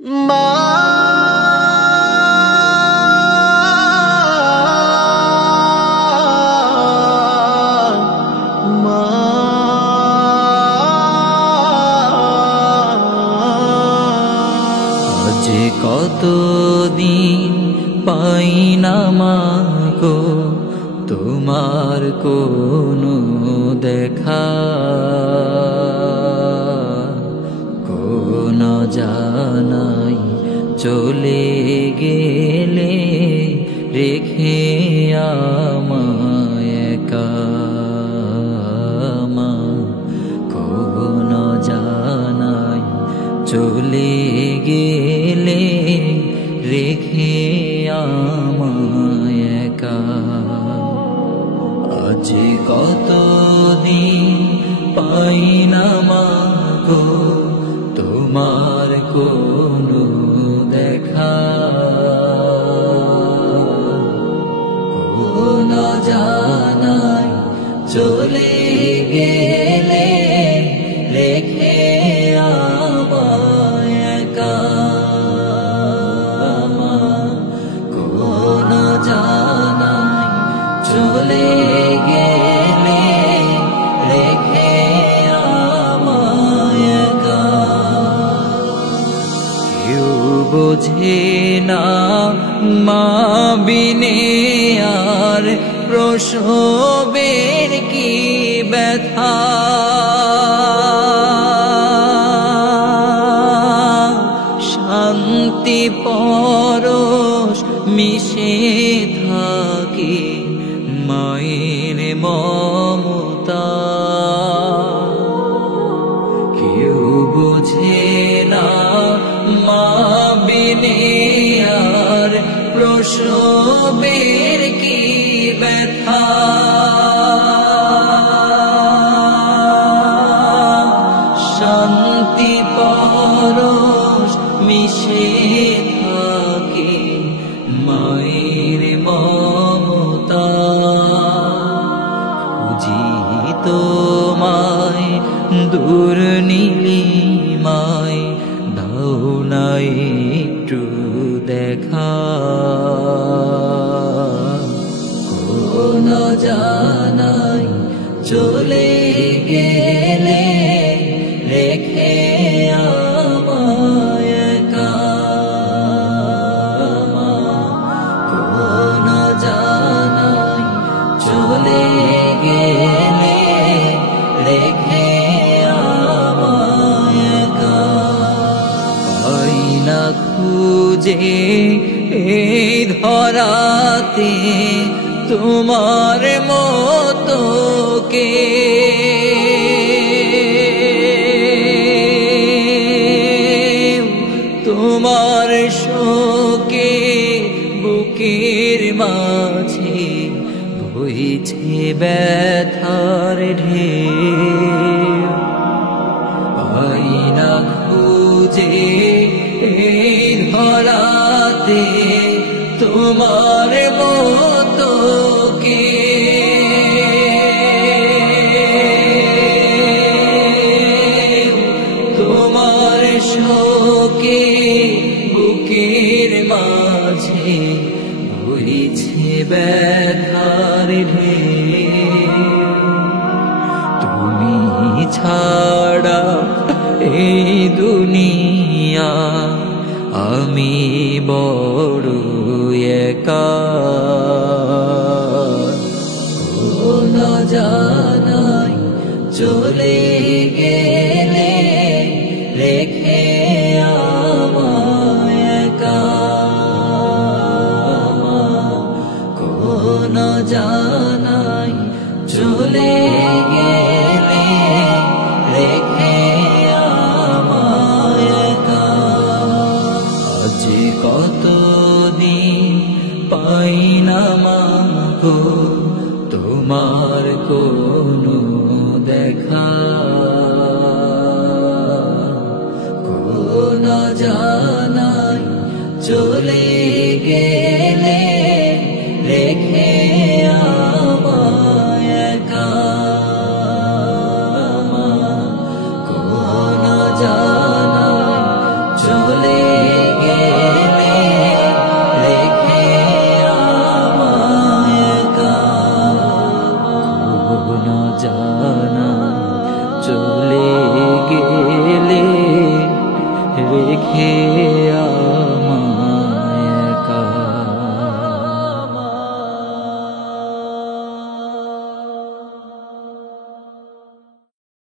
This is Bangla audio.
মা মা আজ কতদিন পাই না মা গো তোমার কোনো দেখা, কোন জানাই চলে গেলে রেখে আমায় একা। মা কোন জানাই চলে গেলে রেখে আমায় একা। আজ কতদিন পাই না মা গো তোমার কোনো দেখা, কোন জানাই চলে গেলে রেখে আমায় একা। কোন জানাই চলে গেলে রেখে আমায় একা। কেউ বোঝে না মা বিনে আর প্রসবের কি ব্যথা, শান্তি পরশ মিশে থাকে মায়ের মমতা। কেউ বোঝে না মা বিনে আর প্রসবের কি ব্যথা, শান্তি পরশ মিশে থাকে মায়ের মমতা। খুঁজি তোমায় দূর নীলিমায়, দাও না একটু দেখা। কোন জানাই চলে গেলে রেখে আমায় একা। কোন জানাই চলে গেলে রেখে আমায় একা। পাই না খুঁজে এই ধরাতে তোমার মতো কে, তোমার শোকে বুকের মাঝে বইছে ব্যথার ঢেউ। পাই না খুঁজে এই ধরাতে তোমার মতো কে, তোমার শোকে বুকের মাঝে বইছে ব্যথার ঢেউ। তুমি ছাড়া এই দুনিয়া আমি বড় একা। কোন জানাই চলে গেলে রেখে আমায় একা। কোন জানাই চলে গেলে রেখে আমায় একা। আজ কতদিন পাই না মা গো তোমার কোনো দেখা, কোন জানাই চলে গেলে রেখে আমায় একা। কোন জানাই চলে হে